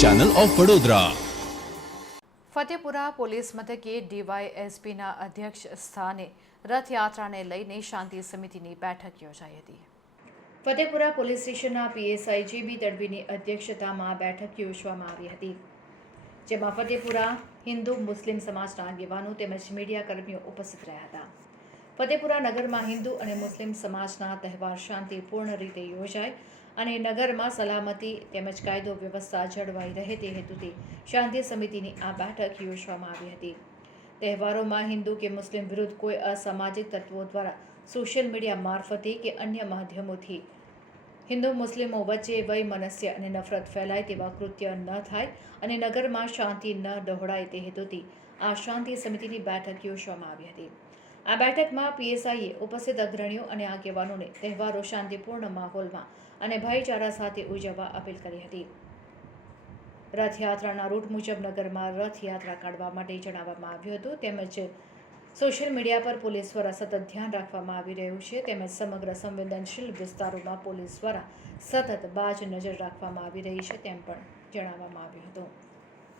Channel of Vadodara Fatepura police મથકે ડીવાયએસપીના અધ્યક્ષ સ્થાને રથયાત્રાને લઈને શાંતિ સમિતિની બેઠક યોજાઈ હતી. ફતેપુરા પોલીસ સ્ટેશનના પીએસઆઈ જીબી તડવીની અધ્યક્ષતામાં બેઠક યોજવામાં આવી હતી. જેમાં ફતેપુરા હિન્દુ મુસ્લિમ સમાજના આગેવાનો તેમજ મીડિયા કર્મીઓ ઉપસ્થિત રહ્યા હતા. ફતેપુરા નગરમાં હિન્દુ અને મુસ્લિમ સમાજના તહેવાર શાંતિપૂર્ણ રીતે યોજાય અને નગરમાં સલામતી તેમજ કાયદો વ્યવસ્થા જળવાઈ રહે તે હેતુથી શાંતિ સમિતિની આ બેઠક યોજવામાં આવી હતી. તહેવારોમાં હિન્દુ કે મુસ્લિમ વિરુદ્ધ કોઈ અસામાજિક તત્વો દ્વારા સોશિયલ મીડિયા મારફતે કે અન્ય માધ્યમોથી હિન્દુ મુસ્લિમો વચ્ચે વયમનસ્ય અને નફરત ફેલાય તેવા કૃત્ય ન થાય અને નગરમાં શાંતિ ન ડહોળાય તે હેતુથી આ શાંતિ સમિતિની બેઠક યોજવામાં આવી હતી. આ બેઠકમાં પીએસઆઈએ ઉપસ્થિત અગ્રણીઓ અને આગેવાનોને તહેવારો શાંતિપૂર્ણ માહોલમાં અને ભાઈચારા સાથે ઉજવવા અપીલ કરી હતી. રથયાત્રાના રૂટ મુજબ નગરમાં રથયાત્રા કાઢવા માટે જણાવવામાં આવ્યું હતું, તેમજ સોશિયલ મીડિયા પર પોલીસ દ્વારા સતત ધ્યાન રાખવામાં આવી રહ્યું છે, તેમજ સમગ્ર સંવેદનશીલ વિસ્તારોમાં પોલીસ દ્વારા સતત બાજ નજર રાખવામાં આવી રહી છે તેમ પણ જણાવવામાં આવ્યું હતું.